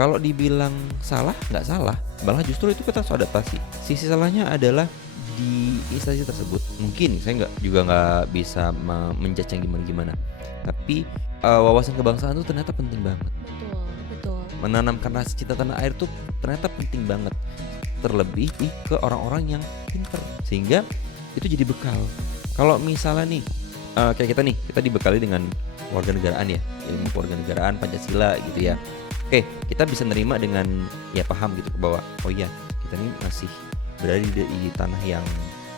Kalau dibilang salah, nggak salah, malah justru itu kita harus adaptasi. Sisi salahnya adalah di instansi tersebut. Mungkin saya nggak bisa menjudge yang gimana-gimana. Tapi wawasan kebangsaan itu ternyata penting banget. Betul, betul. Menanamkan rasa cinta tanah air itu ternyata penting banget. Terlebih ke orang-orang yang pinter, sehingga itu jadi bekal. Kalau misalnya nih kayak kita dibekali dengan kewarganegaraan ya, ilmu kewarganegaraan Pancasila gitu ya. Oke, kita bisa nerima dengan ya paham gitu bahwa oh iya, kita ini masih berada di tanah yang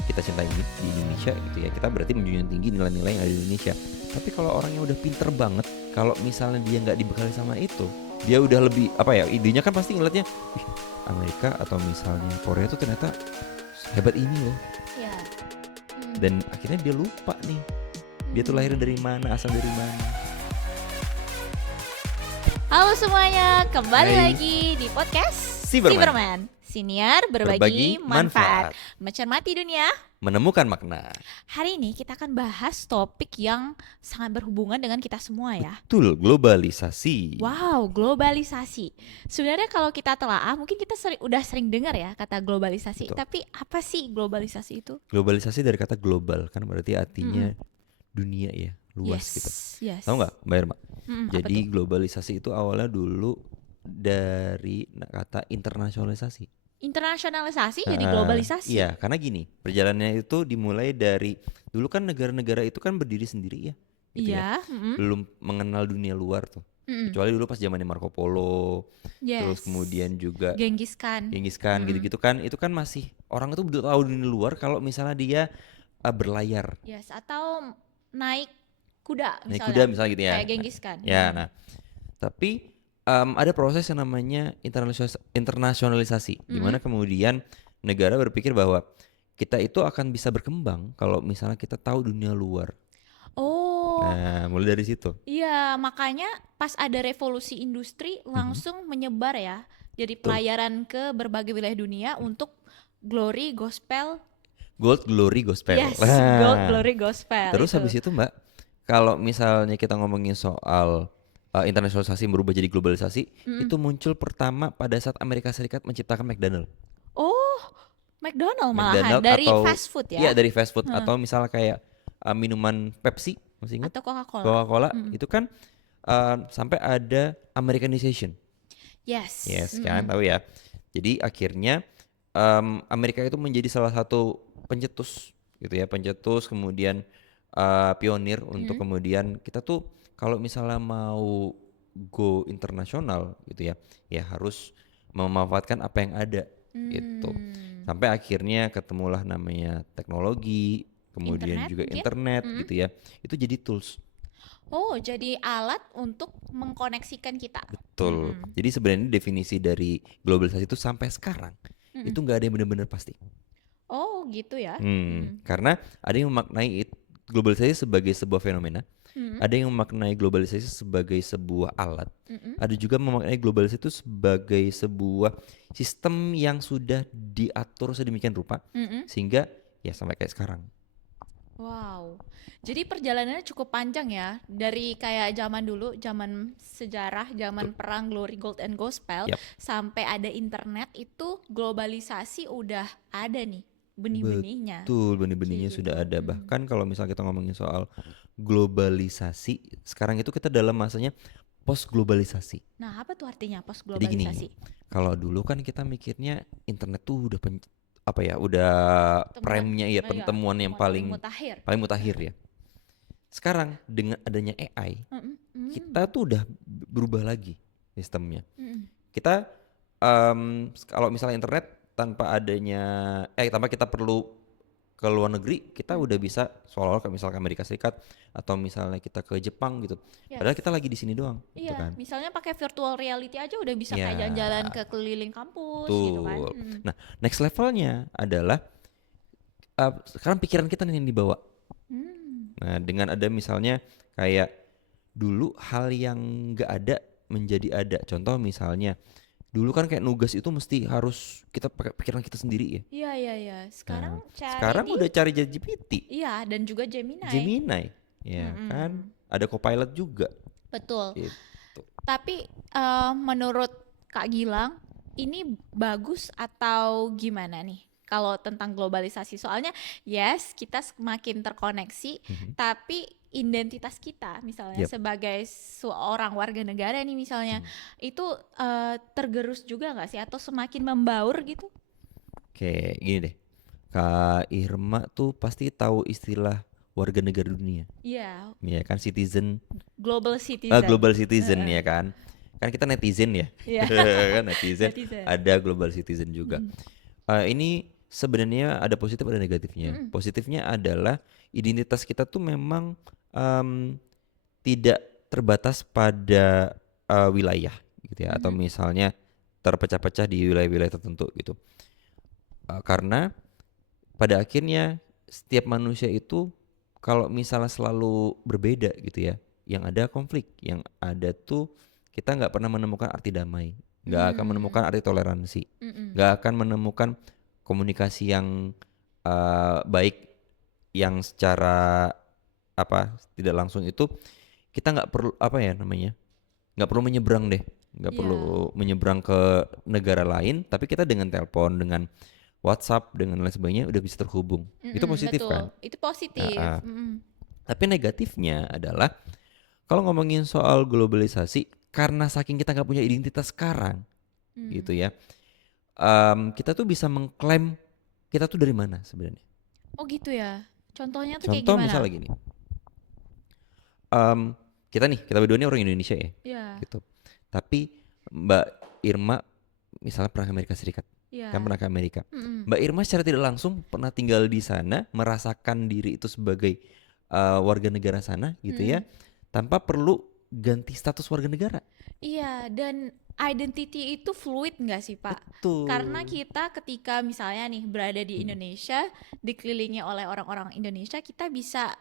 kita cintai ini di Indonesia gitu ya. Kita berarti menjunjung tinggi nilai-nilai yang ada di Indonesia. Tapi kalau orang yang udah pinter banget, kalau misalnya dia nggak dibekali sama itu, dia udah lebih idenya kan pasti ngeliatnya Amerika atau misalnya Korea tuh ternyata hebat ini loh. Ya. Dan akhirnya dia lupa nih, dia tuh lahir dari mana, asal dari mana. Halo semuanya, kembali Hai. lagi di podcast Cyberman. Siniar berbagi manfaat, mencermati dunia. Menemukan makna. Hari ini kita akan bahas topik yang sangat berhubungan dengan kita semua ya. Betul, globalisasi. Wow, globalisasi. Sebenarnya kalau kita telaah, mungkin kita udah sering dengar ya kata globalisasi. Betul. Tapi apa sih globalisasi itu? Globalisasi dari kata global kan berarti artinya dunia ya, luas gitu. Yes. Tahu nggak, Mbak Irma? Apa Jadi tuh? globalisasi itu awalnya dulu dari kata internasionalisasi. Internasionalisasi jadi globalisasi. Iya, karena gini, perjalanannya itu dimulai dari dulu kan negara-negara itu kan berdiri sendiri ya, gitu ya. Iya. Belum mengenal dunia luar tuh. Kecuali dulu pas zamannya Marco Polo, terus Yes. kemudian juga Genghis Khan. gitu-gitu kan, itu kan masih orang itu belum tahu dunia luar kalau misalnya dia berlayar. Yes, atau naik kuda misalnya. Naik kuda misalnya gitu ya. Kayak Genghis Khan. Ya, nah. Tapi ada proses yang namanya internasionalisasi, di mana kemudian negara berpikir bahwa kita itu akan bisa berkembang kalau misalnya kita tahu dunia luar. Oh, Nah, mulai dari situ. iya, makanya pas ada revolusi industri langsung menyebar ya. Jadi pelayaran ke berbagai wilayah dunia untuk glory gospel. Gold Glory Gospel. Yes, Nah, gold glory gospel. terus habis itu Mbak, kalau misalnya kita ngomongin soal internasionalisasi berubah jadi globalisasi, itu muncul pertama pada saat Amerika Serikat menciptakan McDonald. Oh, McDonald malahan McDonald dari atau fast food ya. Iya, dari fast food atau misalnya kayak minuman Pepsi, masih ingat? Atau Coca-Cola. Coca-Cola itu kan sampai ada Americanization. Yes. Yes, kan tahu ya. Jadi akhirnya Amerika itu menjadi salah satu pencetus gitu ya, pencetus kemudian pionir untuk kemudian kita tuh kalau misalnya mau go internasional gitu ya, ya harus memanfaatkan apa yang ada gitu. Sampai akhirnya ketemulah namanya teknologi, kemudian Internet juga mungkin? internet gitu ya. Itu jadi tools. Oh, jadi alat untuk mengkoneksikan kita. Betul. Jadi sebenarnya definisi dari globalisasi itu sampai sekarang itu nggak ada yang benar-benar pasti. Oh, gitu ya. Karena ada yang memaknai globalisasi sebagai sebuah fenomena, ada yang memaknai globalisasi sebagai sebuah alat, ada juga memaknai globalisasi itu sebagai sebuah sistem yang sudah diatur sedemikian rupa sehingga ya sampai kayak sekarang. Wow. Jadi perjalanannya cukup panjang ya. Dari kayak zaman dulu, zaman sejarah, zaman perang Glory Gold and Gospel, Yap. sampai ada internet itu globalisasi udah ada nih benih-benihnya. Betul, benih-benihnya Kayak sudah gitu. ada. Bahkan kalau misalnya kita ngomongin soal globalisasi, sekarang itu kita dalam masanya post globalisasi. Nah, apa tuh artinya post Jadi gini, globalisasi? kalau dulu kan kita mikirnya internet tuh udah udah prime-nya ya, pertemuan yang paling mutakhir ya. Sekarang dengan adanya AI, kita tuh udah berubah lagi sistemnya. Kita kalau misalnya internet tanpa kita perlu ke luar negeri, kita udah bisa seolah-olah ke misalnya ke Amerika Serikat atau misalnya kita ke Jepang gitu. Padahal kita lagi di sini doang, gitu Iya, kan. misalnya pakai virtual reality aja udah bisa kayak Iya. jalan-jalan ke keliling kampus gitu kan. Betul. Nah, next levelnya adalah sekarang pikiran kita nih yang dibawa. Nah, dengan ada misalnya kayak dulu hal yang nggak ada menjadi ada. Contoh misalnya dulu kan kayak nugas itu mesti harus kita pakai pikiran kita sendiri ya. Iya. Sekarang Sekarang udah cari ChatGPT, Iya, dan juga Gemini. ya kan. Ada Copilot juga. Betul. Gitu. Tapi menurut Kak Gilang, ini bagus atau gimana nih? Kalau tentang globalisasi, soalnya yes kita semakin terkoneksi, Mhm. tapi identitas kita misalnya Yap. sebagai seorang warga negara nih misalnya, Mhm. itu tergerus juga nggak sih atau semakin membaur gitu? Oke, gini deh. Kak Irma tuh pasti tahu istilah warga negara dunia, Iya, ya kan citizen, global citizen. global citizen Heeh. ya kan. Kan kita netizen ya, Iya, kan netizen, netizen. ada global citizen juga. Mm-mm. Ini sebenarnya ada positif ada negatifnya. Mm-mm. Positifnya adalah identitas kita tuh memang em, tidak terbatas pada wilayah gitu ya, atau Mhm. misalnya terpecah-pecah di wilayah-wilayah tertentu gitu. Karena pada akhirnya setiap manusia itu kalau misalnya selalu berbeda gitu ya, yang ada konflik, yang ada tuh kita nggak pernah menemukan arti damai, nggak akan menemukan Hmm. arti toleransi, Mm-mm. nggak akan menemukan komunikasi yang baik, yang secara apa tidak langsung itu kita nggak perlu apa ya namanya, nggak perlu menyeberang deh, nggak Iya. perlu menyeberang ke negara lain, tapi kita dengan telepon, dengan WhatsApp, dengan lain sebagainya udah bisa terhubung. Itu Mm-mm, positif kan? betul. Itu positif. Heeh. Mm-mm. Tapi negatifnya adalah kalau ngomongin soal globalisasi, karena saking kita nggak punya identitas sekarang, Hmm. gitu ya, kita tuh bisa mengklaim kita tuh dari mana sebenarnya. Oh gitu ya. Contohnya tuh kayak Contoh gimana? misalnya gini, em, kita berdua ini orang Indonesia ya, Iya, gitu. Tapi Mbak Irma misalnya pernah ke Amerika Serikat, kan iya. pernah ke Amerika. Mm-mm. Mbak Irma secara tidak langsung pernah tinggal di sana, merasakan diri itu sebagai warga negara sana gitu ya, Mm-mm. tanpa perlu ganti status warga negara. Iya, dan identity itu fluid nggak sih, Pak? Karena Betul. kita ketika misalnya nih berada di Mm, Indonesia, dikelilingi oleh orang-orang Indonesia, kita bisa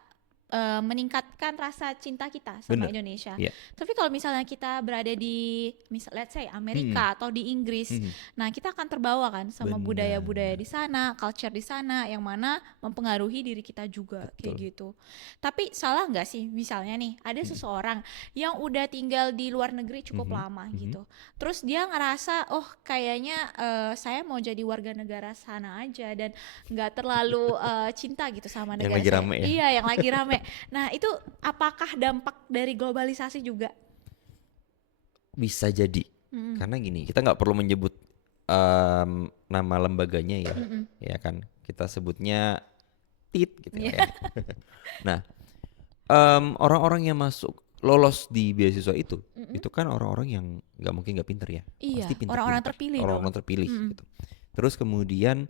meningkatkan rasa cinta kita sama bener. Indonesia. Iya. Tapi kalau misalnya kita berada di let's say Mm, Amerika atau di Inggris, mm, nah kita akan terbawa kan sama budaya-budaya benar. di sana, culture di sana yang mana mempengaruhi diri kita juga kayak Betul. gitu. Tapi salah nggak sih misalnya nih ada Mm, seseorang yang udah tinggal di luar negeri cukup mhm, lama mhm. gitu. Terus dia ngerasa, oh kayaknya saya mau jadi warga negara sana aja dan nggak terlalu cinta gitu sama Yang negara lagi saya. rame ya. Iya, yang lagi rame. Nah itu apakah dampak dari globalisasi juga? Bisa jadi. Mm-mm. Karena gini, kita nggak perlu menyebut nama lembaganya ya, Mm-mm. ya kan. Kita sebutnya TIT gitu Iya. ya. Nah, orang-orang yang masuk lolos di beasiswa Mm-mm. itu kan orang-orang yang nggak mungkin nggak pinter ya, Iya, pasti orang-orang pinter-pinter, terpilih dong. orang-orang terpilih Mm-mm. gitu. Terus kemudian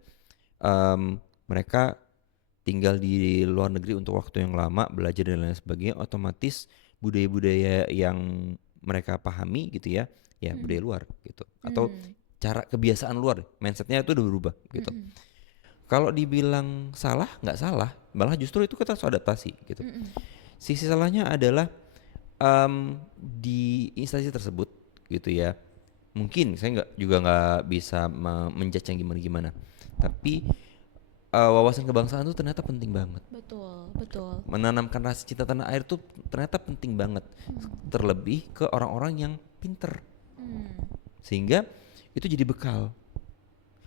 mereka tinggal di luar negeri untuk waktu yang lama, belajar dan lain sebagainya, otomatis budaya-budaya yang mereka pahami gitu ya, ya Mm-mm. budaya luar gitu, atau Mm. cara kebiasaan luar, mindsetnya itu udah berubah gitu. Mm-mm. Kalau dibilang salah, nggak salah, malah justru itu kita harus adaptasi gitu. Mm-mm. Sisi salahnya adalah di instansi tersebut gitu ya. Mungkin saya nggak bisa menjudge yang gimana-gimana. Tapi wawasan kebangsaan itu ternyata penting banget. Betul, betul. Menanamkan rasa cinta tanah air tuh ternyata penting banget. Mm. Terlebih ke orang-orang yang pinter. Mm. Sehingga itu jadi bekal.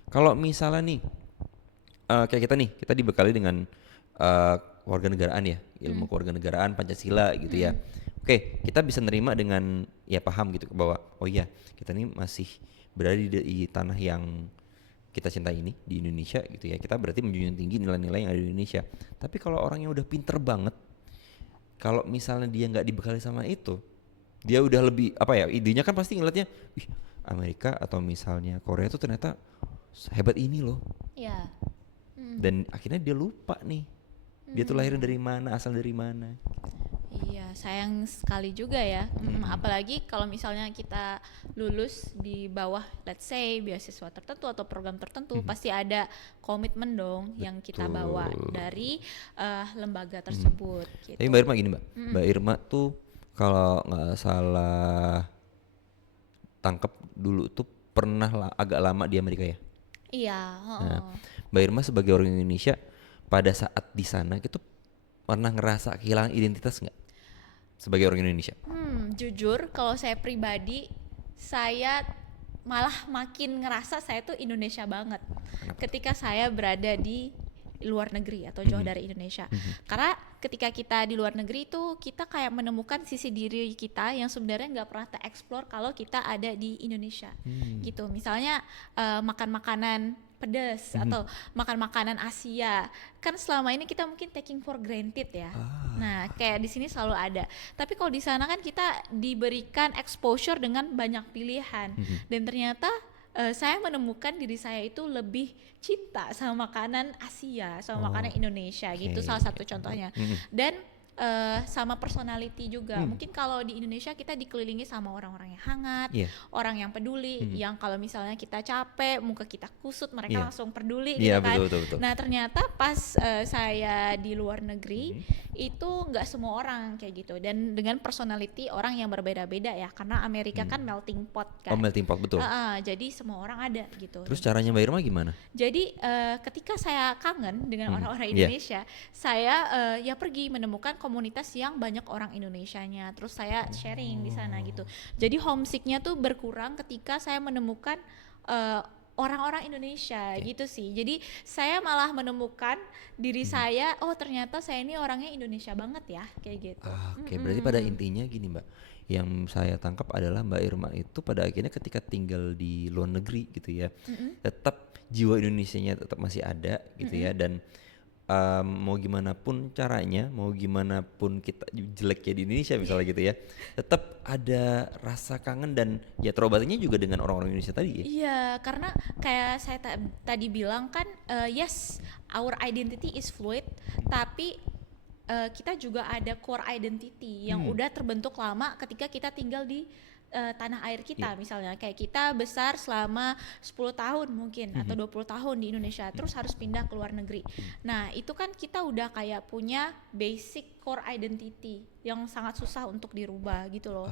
Kalau misalnya nih, kayak kita nih, kita dibekali dengan kewarganegaraan ya, ilmu Mm. kewarganegaraan Pancasila gitu ya. Mm. Oke, kita bisa nerima dengan ya paham gitu bahwa oh iya kita ini masih berada di tanah yang kita cintai ini di Indonesia gitu ya. Kita berarti menjunjung tinggi nilai-nilai yang ada di Indonesia. Tapi kalau orang yang udah pinter banget, kalau misalnya dia nggak dibekali sama itu, dia udah lebih apa ya? Idenya kan pasti ngeliatnya, wih Amerika atau misalnya Korea tuh ternyata hebat ini loh. Iya. Mm. Dan akhirnya dia lupa nih, dia tuh lahir Mm. dari mana, asal dari mana. Iya, sayang sekali juga ya. Mm-mm. Apalagi kalau misalnya kita lulus di bawah, let's say, beasiswa tertentu atau program tertentu, Mhm. pasti ada komitmen dong yang kita bawa Betul. dari lembaga Mhm. tersebut Tapi gitu. Mbak Irma gini Mbak, Mm-mm. Mbak Irma tuh kalau nggak salah tangkep dulu tuh pernah agak lama di Amerika ya. Iya, Nah, heeh. Mbak Irma sebagai orang Indonesia pada saat di sana gitu pernah ngerasa kehilangan identitas nggak sebagai orang Indonesia? Jujur kalau saya pribadi, saya malah makin ngerasa saya tuh Indonesia banget Kenapa? ketika saya berada di luar negeri atau jauh dari Indonesia. Karena ketika kita di luar negeri itu kita kayak menemukan sisi diri kita yang sebenarnya nggak pernah tereksplor kalau kita ada di Indonesia gitu. Misalnya makan makanan pedas atau makan makanan Asia, kan selama ini kita mungkin taking for granted ya. Nah kayak di sini selalu ada, tapi kalau di sana kan kita diberikan exposure dengan banyak pilihan dan ternyata saya menemukan diri saya itu lebih cinta sama makanan Asia, sama makanan Indonesia gitu, salah satu contohnya. Dan sama personality juga. Mungkin kalau di Indonesia kita dikelilingi sama orang-orang yang hangat, orang yang peduli, yang kalau misalnya kita capek, muka kita kusut, mereka langsung peduli gitu kan. Betul. Nah ternyata pas saya di luar negeri itu nggak semua orang kayak gitu, dan dengan personality orang yang berbeda-beda ya, karena Amerika kan melting pot kan. Melting pot, betul. Jadi semua orang ada gitu. Terus caranya Mbak Irma gimana? Jadi ketika saya kangen dengan orang-orang Indonesia, saya ya pergi menemukan komunitas yang banyak orang Indonesianya. Terus saya sharing di sana gitu. Jadi homesicknya tuh berkurang ketika saya menemukan orang-orang Indonesia gitu sih. Jadi saya malah menemukan diri saya, oh ternyata saya ini orangnya Indonesia banget ya, kayak gitu. Oke, berarti pada intinya gini Mbak, yang saya tangkap adalah Mbak Irma itu pada akhirnya ketika tinggal di luar negeri gitu ya, tetap jiwa Indonesianya tetap masih ada gitu ya, dan mau gimana pun caranya, mau gimana pun kita jelek ya di Indonesia misalnya gitu ya, tetap ada rasa kangen dan ya terobatinya juga dengan orang-orang Indonesia tadi ya. Iya, karena kayak saya tadi bilang kan, yes, our identity is fluid, tapi kita juga ada core identity yang udah terbentuk lama ketika kita tinggal di tanah air kita. Misalnya kayak kita besar selama 10 tahun mungkin atau 20 tahun di Indonesia, terus harus pindah ke luar negeri. Nah itu kan kita udah kayak punya basic core identity yang sangat susah untuk dirubah gitu loh.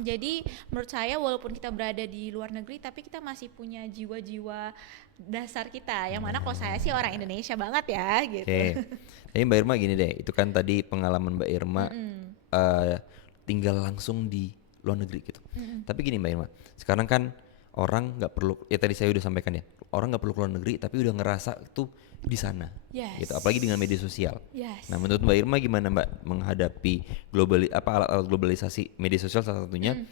Jadi menurut saya walaupun kita berada di luar negeri, tapi kita masih punya jiwa-jiwa dasar kita, yang mana kalau saya sih orang Indonesia banget ya gitu. Jadi Mbak Irma gini deh, itu kan tadi pengalaman Mbak Irma tinggal langsung di luar negeri gitu. Tapi gini Mbak Irma, sekarang kan orang nggak perlu, ya tadi saya udah sampaikan ya, orang nggak perlu keluar negeri tapi udah ngerasa tuh di sana, gitu. Apalagi dengan media sosial. Nah menurut Mbak Irma gimana Mbak menghadapi alat-alat globalisasi media sosial salah satunya?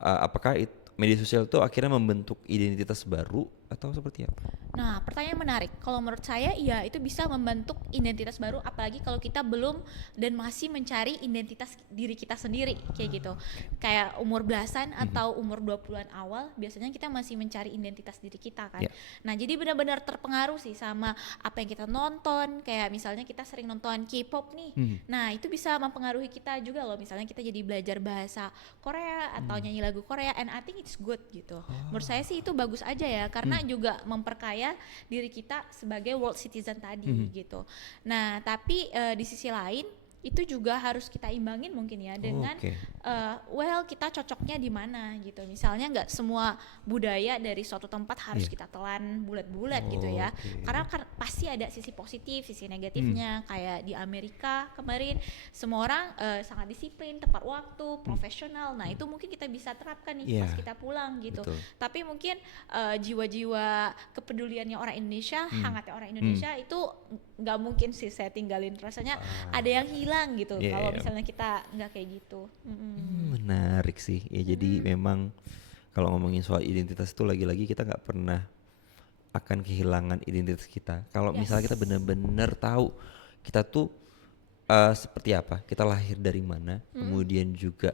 Apakah media sosial itu akhirnya membentuk identitas baru atau seperti apa? Nah, pertanyaan menarik. Kalau menurut saya, iya itu bisa membentuk identitas baru, apalagi kalau kita belum dan masih mencari identitas diri kita sendiri, kayak gitu. Kayak umur belasan atau umur 20-an awal, biasanya kita masih mencari identitas diri kita kan. Nah, jadi benar-benar terpengaruh sih sama apa yang kita nonton, kayak misalnya kita sering nonton K-pop nih. Nah, itu bisa mempengaruhi kita juga loh. Misalnya kita jadi belajar bahasa Korea atau nyanyi lagu Korea, and I think it's good gitu. Menurut saya sih itu bagus aja ya, karena juga memperkaya diri kita sebagai world citizen tadi gitu. Nah tapi di sisi lain itu juga harus kita imbangin mungkin ya dengan kita cocoknya di mana gitu. Misalnya nggak semua budaya dari suatu tempat harus kita telan bulat-bulat gitu ya. Karena kan pasti ada sisi positif, sisi negatifnya. Kayak di Amerika kemarin semua orang sangat disiplin, tepat waktu, profesional. Nah itu mungkin kita bisa terapkan nih pas kita pulang gitu. Tapi mungkin jiwa-jiwa kepeduliannya orang Indonesia, hangatnya orang Indonesia itu nggak mungkin sih saya tinggalin. Rasanya ada yang hilang gitu kalau misalnya kita nggak kayak gitu. Menarik sih ya. Jadi memang kalau ngomongin soal identitas itu lagi-lagi kita nggak pernah akan kehilangan identitas kita kalau misalnya kita benar-benar tahu kita tuh seperti apa, kita lahir dari mana, kemudian juga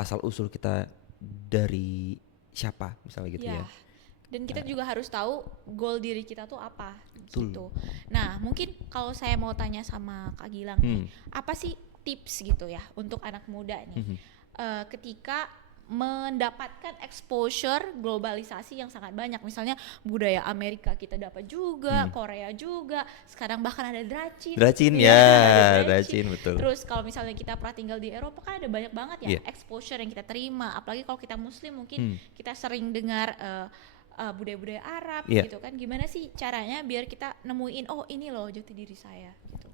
asal usul kita dari siapa misalnya gitu ya. Dan kita juga harus tahu goal diri kita tuh apa gitu. Nah mungkin kalau saya mau tanya sama Kak Gilang nih, apa sih tips gitu ya untuk anak muda nih ketika mendapatkan exposure globalisasi yang sangat banyak, misalnya budaya Amerika kita dapat juga, Korea juga, sekarang bahkan ada Dracin betul. Terus kalau misalnya kita pernah tinggal di Eropa kan ada banyak banget ya exposure yang kita terima, apalagi kalau kita Muslim mungkin kita sering dengar budaya-budaya Arab gitu kan. Gimana sih caranya biar kita nemuin oh ini loh jati diri saya gitu.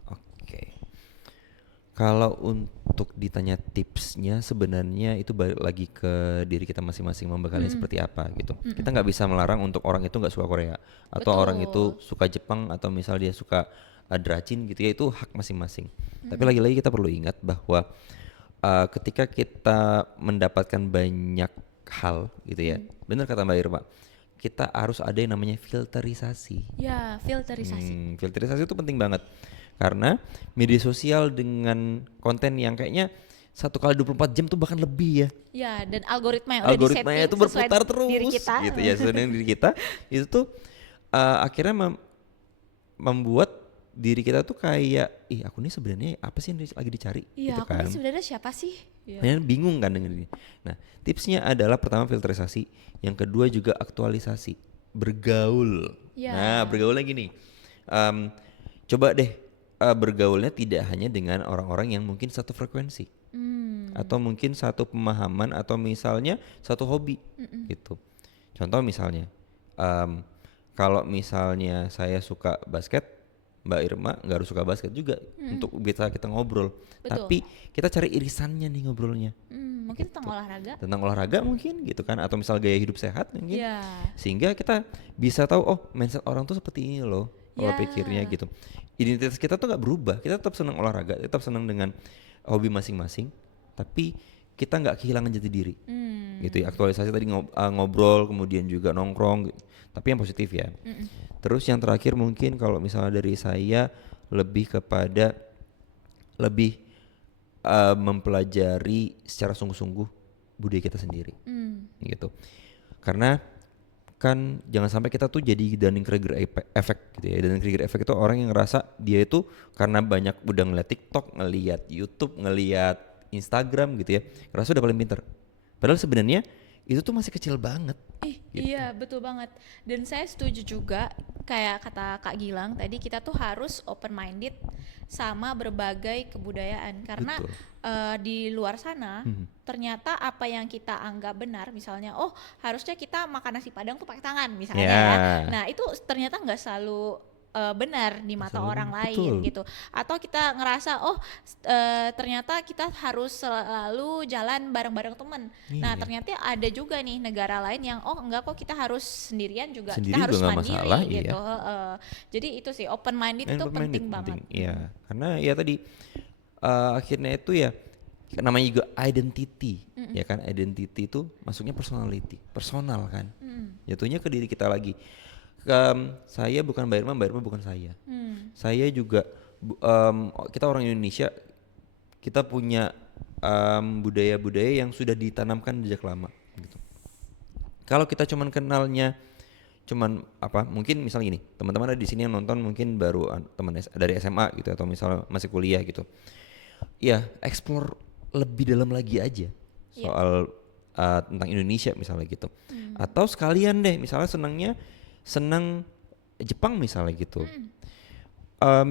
Kalau untuk ditanya tipsnya sebenarnya itu balik lagi ke diri kita masing-masing membekalnya seperti apa gitu. Kita nggak bisa melarang untuk orang itu nggak suka Korea atau orang itu Betul. suka Jepang atau misal dia suka Dracin gitu ya, itu hak masing-masing. Tapi lagi-lagi kita perlu ingat bahwa ketika kita mendapatkan banyak hal gitu ya, benar kata Mbak Irma, kita harus ada yang namanya filterisasi. Ya, filterisasi. Filterisasi itu penting banget karena media sosial dengan konten yang kayaknya 1 kali 24 jam tuh bahkan lebih ya. Ya, dan algoritma yang udah Algoritmanya disetting itu sesuai berputar terus diri kita. gitu ya, sesuai dengan diri kita. Itu tuh akhirnya membuat diri kita tuh kayak, ih aku nih sebenarnya apa sih yang lagi dicari Iya, gitu aku kan. ini sebenarnya siapa sih? Iya. Kalian bingung kan dengan ini. Nah, tipsnya adalah pertama filterisasi, yang kedua juga aktualisasi, bergaul. Ya. Nah, bergaulnya gini, em, coba deh bergaulnya tidak hanya dengan orang-orang yang mungkin satu frekuensi atau mungkin satu pemahaman atau misalnya satu hobi gitu. Contoh misalnya, em, kalau misalnya saya suka basket, Mbak Irma nggak harus suka basket juga untuk bisa kita ngobrol. Betul. Tapi kita cari irisannya nih ngobrolnya. Mungkin tentang olahraga. Tentang olahraga mungkin gitu kan, atau misal gaya hidup sehat mungkin. Iya. Sehingga kita bisa tahu, oh mindset orang tuh seperti ini loh pola Ya. pikirnya gitu. Identitas kita tuh nggak berubah, kita tetap senang olahraga, tetap senang dengan hobi masing-masing, tapi kita nggak kehilangan jati diri gitu ya. Aktualisasi tadi ngobrol, kemudian juga nongkrong gitu. Tapi yang positif ya. Terus yang terakhir mungkin kalau misalnya dari saya lebih kepada lebih mempelajari secara sungguh-sungguh budaya kita sendiri gitu. Karena kan jangan sampai kita tuh jadi Dunning-Kruger effect gitu ya. Dunning-Kruger effect itu orang yang ngerasa dia itu karena banyak udah ngeliat TikTok, ngeliat YouTube, ngeliat Instagram gitu ya, ngerasa udah paling pinter. Padahal sebenarnya itu tuh masih kecil banget. Gitu. Iya, betul banget. Dan saya setuju juga kayak kata Kak Gilang tadi, kita tuh harus open minded sama berbagai kebudayaan karena Betul. di luar sana ternyata apa yang kita anggap benar, misalnya oh harusnya kita makan nasi padang tuh pakai tangan misalnya Ya. ya. Nah, itu ternyata nggak selalu benar di mata Selalu orang betul. lain gitu. Atau kita ngerasa oh ternyata kita harus selalu jalan bareng-bareng temen. Nah, Iya. ternyata ada juga nih negara lain yang oh enggak kok, kita harus sendirian juga, Sendiri kita harus juga nggak mandiri masalah, iya. gitu. Jadi itu sih open minded itu Open-minded penting banget. Iya, karena ya tadi akhirnya itu ya namanya juga identity, ya kan, identity itu masuknya personality, personal kan, jatuhnya ke diri kita lagi. Saya bukan Mbak Irma bukan saya. Saya juga kita orang Indonesia, kita punya budaya-budaya yang sudah ditanamkan sejak lama gitu. Kalau kita cuman kenalnya cuman apa, mungkin misalnya gini, teman-teman ada di sini yang nonton mungkin baru teman dari SMA gitu atau misalnya masih kuliah gitu. Ya, explore lebih dalam lagi aja soal tentang Indonesia misalnya gitu. Atau sekalian deh misalnya senang Jepang misalnya gitu.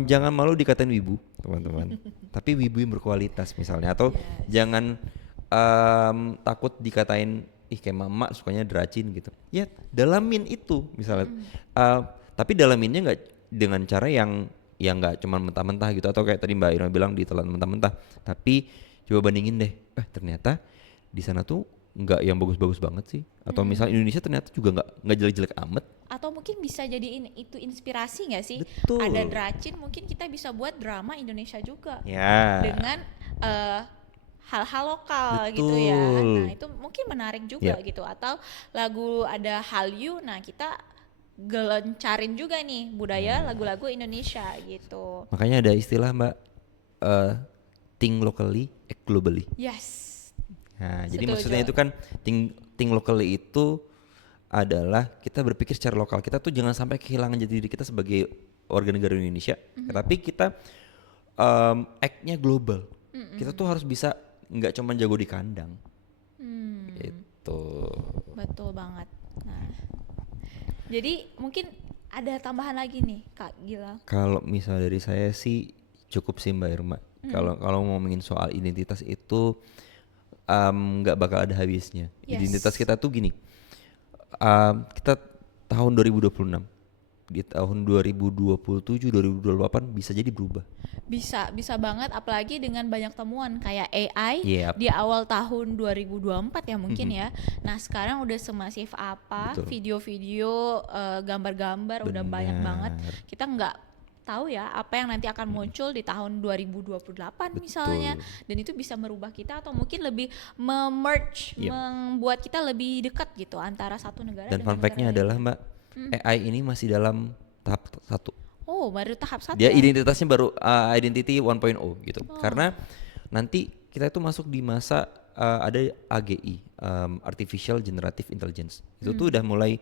Jangan malu dikatain wibu, teman-teman. Tapi wibu yang berkualitas misalnya, atau jangan takut dikatain ih kayak mama sukanya Dracin gitu. Ya, dalamin itu misalnya. Tapi dalaminnya nggak dengan cara yang nggak cuma mentah-mentah gitu, atau kayak tadi Mbak Irma bilang ditelan mentah-mentah. Tapi coba bandingin deh, ternyata di sana tuh nggak yang bagus-bagus banget sih, atau misalnya Indonesia ternyata juga nggak jelek-jelek amat. Atau mungkin bisa jadi itu inspirasi nggak sih? Betul. Ada Dracin, mungkin kita bisa buat drama Indonesia juga Ya. dengan hal-hal lokal gitu ya. Betul. Nah, itu mungkin menarik juga gitu. Atau lagu ada Hallyu, nah kita gelencarin juga nih budaya lagu-lagu Indonesia gitu. Makanya ada istilah Mbak, think locally, act globally. Yes. Nah, jadi Setuju. maksudnya itu kan think locally itu adalah kita berpikir secara lokal. Kita tuh jangan sampai kehilangan jati diri kita sebagai warga negara Indonesia, tapi kita act-nya global. Kita tuh harus bisa nggak cuma jago di kandang. Gitu. Betul banget. Nah, jadi mungkin ada tambahan lagi nih Kak Gilang. Kalau misal dari saya sih cukup sih Mbak Irma. Kalau ngomongin soal identitas itu nggak bakal ada habisnya. Yes. Identitas kita tuh gini. Kita tahun 2026. di tahun 2027 2028 bisa jadi berubah. Bisa banget, apalagi dengan banyak temuan kayak AI Yap. di awal tahun 2024 ya mungkin Mhm. ya. Nah sekarang udah semasif apa, Betul. video-video, gambar-gambar udah banyak banget. Benar. Kita nggak tahu ya apa yang nanti akan muncul di tahun 2028 misalnya, Betul. dan itu bisa merubah kita atau mungkin lebih merge, Yap. membuat kita lebih dekat gitu antara satu negara Dan dengan fun fact-nya negara adalah lainnya. Mbak, AI ini masih dalam tahap 1. Oh, baru tahap 1 Dia ya? identitasnya baru identity 1.0 gitu. Oh. Karena nanti kita itu masuk di masa ada AGI, Artificial Generative Intelligence. Itu tuh udah mulai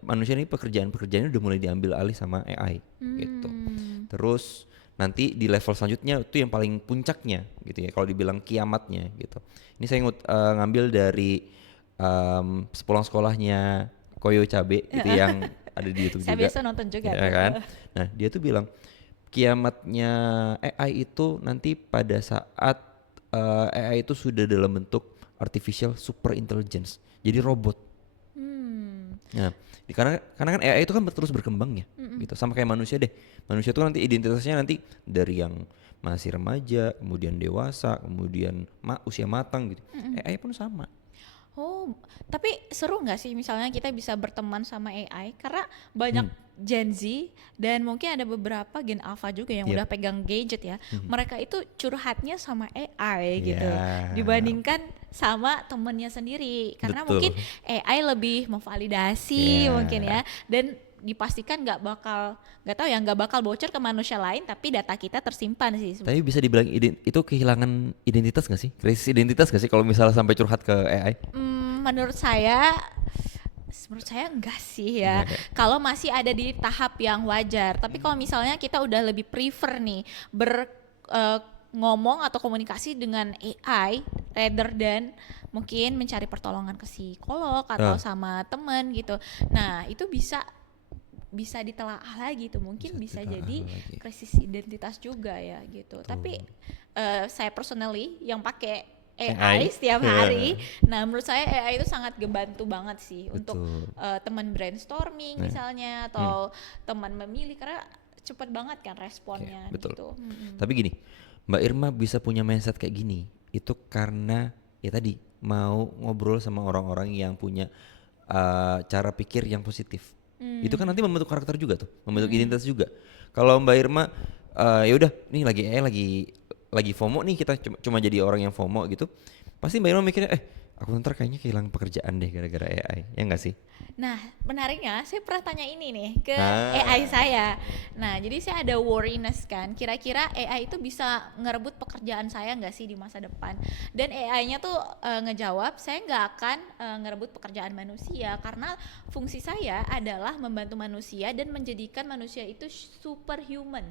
manusia ini pekerjaan-pekerjaannya udah mulai diambil alih sama AI gitu. Terus nanti di level selanjutnya itu yang paling puncaknya gitu ya. Kalau dibilang kiamatnya gitu. Ini saya ngambil dari sepulang sekolahnya Koyo Cabe gitu yang ada di YouTube Saya juga. biasa nonton juga Ya tuh. kan? Nah, dia tuh bilang kiamatnya AI itu nanti pada saat AI itu sudah dalam bentuk artificial super intelligence. Jadi robot. Nah, karena kan AI itu kan terus berkembang ya, gitu. Sama kayak manusia deh. Manusia tuh nanti identitasnya nanti dari yang masih remaja, kemudian dewasa, kemudian usia matang gitu. AI pun sama. Oh, tapi seru nggak sih misalnya kita bisa berteman sama AI karena banyak Gen Z dan mungkin ada beberapa Gen Alpha juga yang Yep. udah pegang gadget ya. Mereka itu curhatnya sama AI gitu Ya. dibandingkan sama temennya sendiri karena Betul. mungkin AI lebih memvalidasi Ya. mungkin ya, dan dipastikan nggak bakal bocor ke manusia lain, tapi data kita tersimpan sih. Tapi bisa dibilang itu kehilangan identitas gak sih? Krisis identitas gak sih kalau misalnya sampai curhat ke AI? Menurut saya enggak sih ya. Enggak ya? Kalau masih ada di tahap yang wajar. Tapi kalau misalnya kita udah lebih prefer nih ngomong atau komunikasi dengan AI rather than mungkin mencari pertolongan ke psikolog atau sama temen gitu. Nah, itu bisa ditelaah lagi tuh, mungkin bisa ditelaah jadi lagi. krisis identitas juga ya gitu. Tapi saya personally yang pakai AI AI? setiap hari, nah menurut saya AI itu sangat ngebantu banget sih untuk Betul. teman brainstorming Nah. misalnya atau teman memilih karena cepet banget kan responnya Betul. gitu. Tapi gini, Mbak Irma bisa punya mindset kayak gini, itu karena ya tadi mau ngobrol sama orang-orang yang punya cara pikir yang positif. Itu kan nanti membentuk karakter juga tuh, membentuk identitas juga. Kalau Mbak Irma ya udah nih lagi FOMO nih, kita cuma jadi orang yang FOMO gitu, pasti Mbak Irma mikirnya aku ntar kayaknya kehilangan pekerjaan deh gara-gara AI, ya nggak sih? Nah, menariknya saya pernah tanya ini nih ke Ah. AI saya. Nah, jadi saya ada worriness kan, kira-kira AI itu bisa ngerebut pekerjaan saya nggak sih di masa depan? Dan AI-nya tuh ngejawab, saya nggak akan ngerebut pekerjaan manusia karena fungsi saya adalah membantu manusia dan menjadikan manusia itu superhuman.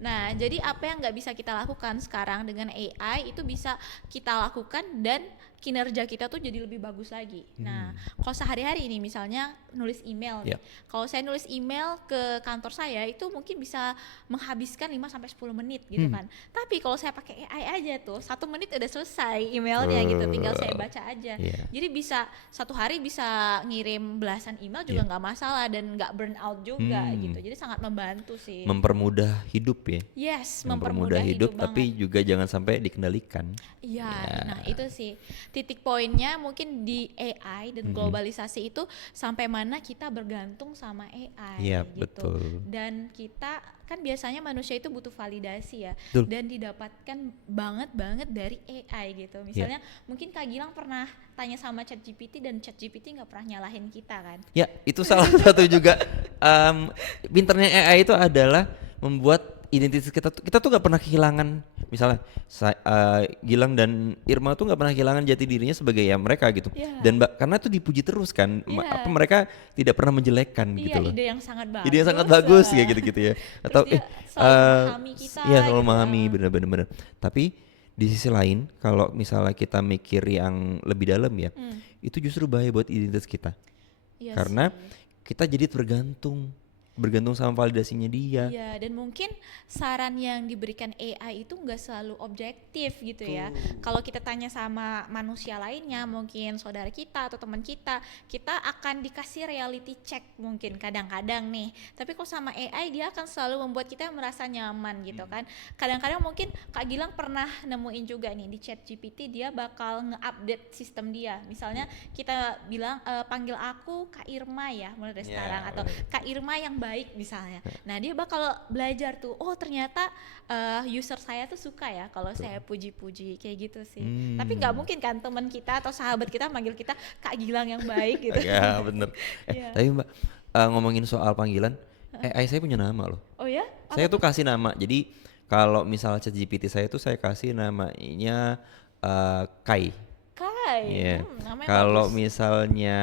Nah, jadi apa yang nggak bisa kita lakukan sekarang dengan AI itu bisa kita lakukan dan kinerja kita tuh jadi lebih bagus lagi. Nah, kalau sehari-hari ini misalnya nulis email nih. Yeah. Kalau saya nulis email ke kantor saya itu mungkin bisa menghabiskan 5-10 menit gitu kan. Tapi kalau saya pakai AI aja tuh 1 menit udah selesai emailnya gitu, tinggal saya baca aja. Yeah. Jadi bisa satu hari bisa ngirim belasan email juga nggak masalah dan nggak burn out juga gitu. Jadi sangat membantu sih. Mempermudah hidup ya. Yes, Mempermudah hidup banget. tapi juga jangan sampai dikendalikan. Iya, Ya. nah itu sih titik poinnya mungkin di AI dan globalisasi itu sampai mana kita bergantung sama AI Iya, gitu. betul. Dan kita kan biasanya manusia itu butuh validasi ya, Betul. dan didapatkan banget dari AI gitu. Misalnya mungkin Kak Gilang pernah tanya sama ChatGPT dan ChatGPT nggak pernah nyalahin kita kan? Ya, itu salah satu juga pinternya AI itu adalah membuat identitas kita tuh nggak pernah kehilangan, misalnya Gilang dan Irma tuh nggak pernah kehilangan jati dirinya sebagai ya mereka gitu. Iya. Dan karena itu dipuji terus kan, Iya. mereka tidak pernah menjelekkan Iya, gitu loh. ide yang sangat bagus. Ide yang sangat bagus kayak gitu-gitu ya. Atau dia selalu memahami kita iya selalu gitu. memahami, bener-bener. Tapi di sisi lain kalau misalnya kita mikir yang lebih dalam ya, itu justru bahaya buat identitas kita. Iya Karena sih. kita jadi tergantung bergantung sama validasinya dia. Iya, dan mungkin saran yang diberikan AI itu nggak selalu objektif gitu ya. Kalau kita tanya sama manusia lainnya, mungkin saudara kita atau teman kita akan dikasih reality check mungkin kadang-kadang nih. Tapi kalau sama AI dia akan selalu membuat kita merasa nyaman gitu kan. Kadang-kadang mungkin Kak Gilang pernah nemuin juga nih di ChatGPT dia bakal nge-update sistem dia. Misalnya kita bilang panggil aku Kak Irma ya mulai dari sekarang, atau Kak Irma yang baik misalnya. Nah dia bakal belajar tuh, oh ternyata user saya tuh suka ya kalau saya puji-puji kayak gitu sih. Tapi nggak mungkin kan teman kita atau sahabat kita manggil kita Kak Gilang yang baik gitu. Ya bener. Iya. Tapi Mbak, ngomongin soal panggilan, AI saya punya nama loh. Oh ya? Saya tuh kasih nama. Jadi kalau misalnya ChatGPT saya tuh saya kasih namanya Kai. Kai. Iya. Namanya Kalau bagus. misalnya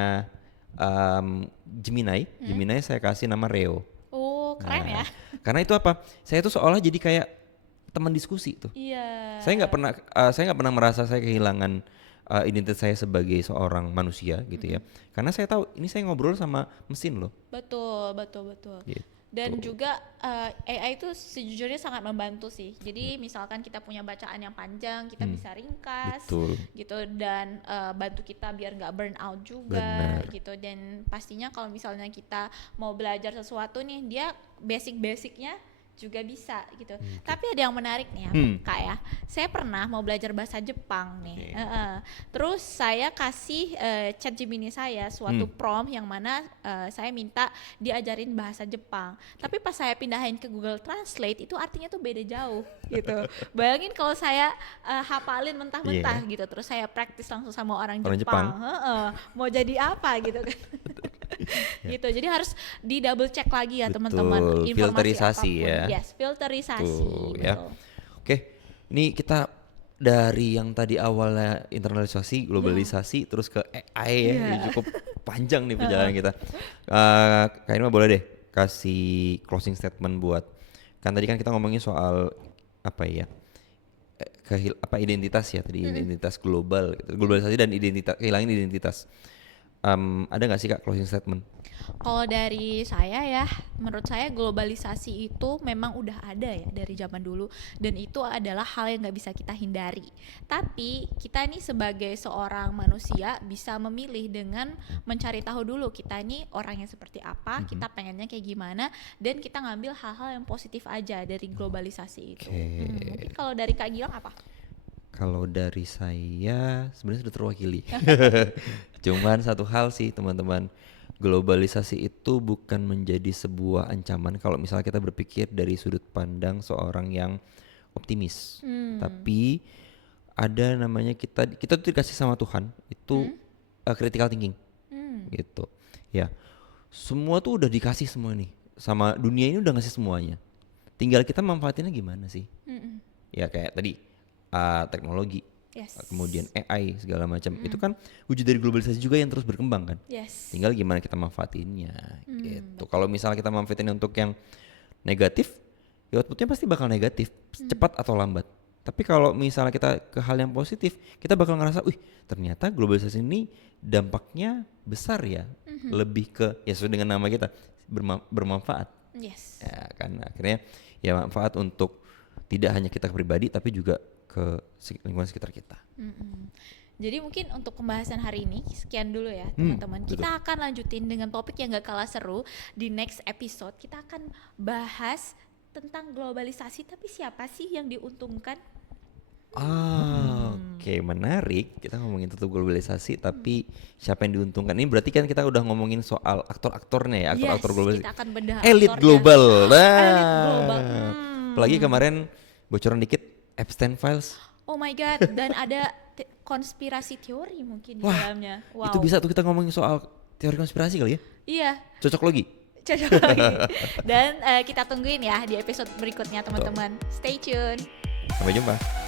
Gemini saya kasih nama Reo. Oh keren ya. Karena itu apa? Saya tuh seolah jadi kayak teman diskusi tuh. Iya. Saya nggak pernah merasa saya kehilangan identitas saya sebagai seorang manusia gitu ya. Karena saya tahu ini saya ngobrol sama mesin loh. Betul. Gitu. Dan juga AI itu sejujurnya sangat membantu sih. Jadi misalkan kita punya bacaan yang panjang, kita bisa ringkas, Betul. gitu, dan bantu kita biar nggak burn out juga, Benar. gitu. Dan pastinya kalau misalnya kita mau belajar sesuatu nih, dia basic-basicnya juga bisa gitu. Tapi ada yang menarik nih ya, Kak ya. Saya pernah mau belajar bahasa Jepang nih. Terus saya kasih ChatGPT saya suatu prompt yang mana saya minta diajarin bahasa Jepang. Tapi pas saya pindahin ke Google Translate itu artinya tuh beda jauh gitu. Bayangin kalau saya hafalin mentah-mentah gitu, terus saya praktis langsung sama orang Jepang. Mau jadi apa gitu kan. Gitu, jadi harus di double check lagi ya teman-teman, informasi filterisasi apapun. ya. Yes, filterisasi. Tuh, ya. Betul. Oke, ini kita dari yang tadi awalnya internalisasi, globalisasi, terus ke AI ya, Iya. ini cukup panjang nih perjalanan kita. Kak Irma boleh deh kasih closing statement buat, kan tadi kan kita ngomongin soal apa ya, identitas ya tadi, identitas global, gitu. Globalisasi dan identitas, kehilangan identitas. Ada nggak sih Kak closing statement? Kalau dari saya ya, menurut saya globalisasi itu memang udah ada ya dari zaman dulu, dan itu adalah hal yang nggak bisa kita hindari. Tapi kita nih sebagai seorang manusia bisa memilih dengan mencari tahu dulu kita ini orangnya seperti apa, kita pengennya kayak gimana, dan kita ngambil hal-hal yang positif aja dari globalisasi itu. Mungkin kalau dari Kak Gilang apa? Kalau dari saya sebenarnya sudah terwakili. Cuman satu hal sih teman-teman, globalisasi itu bukan menjadi sebuah ancaman kalau misalnya kita berpikir dari sudut pandang seorang yang optimis. Tapi ada namanya kita tuh dikasih sama Tuhan itu critical thinking. Gitu. Ya. Semua tuh udah dikasih semua nih. Sama dunia ini udah ngasih semuanya. Tinggal kita manfaatinnya gimana sih? Ya kayak tadi teknologi, kemudian AI segala macam, itu kan wujud dari globalisasi juga yang terus berkembang kan. Tinggal gimana kita manfaatinnya gitu. Kalau misalnya kita manfaatin untuk yang negatif, ya outputnya pasti bakal negatif, cepat atau lambat. Tapi kalau misalnya kita ke hal yang positif, kita bakal ngerasa, wih ternyata globalisasi ini dampaknya besar ya, lebih ke ya sesuai dengan nama kita, bermanfaat. Ya kan akhirnya ya manfaat untuk tidak hanya kita pribadi tapi juga ke lingkungan sekitar kita. Jadi mungkin untuk pembahasan hari ini sekian dulu ya teman-teman. Kita akan lanjutin dengan topik yang gak kalah seru di next episode. Kita akan bahas tentang globalisasi, tapi siapa sih yang diuntungkan? Oke, menarik. Kita ngomongin tentang globalisasi, tapi siapa yang diuntungkan? Ini berarti kan kita udah ngomongin soal aktor-aktornya ya, aktor-aktor globalisasi. Kita akan bedah Elit aktornya. global. Elit global. Apalagi kemarin bocoran dikit Epstein Files. Oh my god, dan ada konspirasi teori mungkin di dalamnya. Wow. Itu bisa tuh kita ngomongin soal teori konspirasi kali ya? Iya. Cocok logi. Cocok lagi. Dan kita tungguin ya di episode berikutnya teman-teman. Stay tune. Sampai jumpa.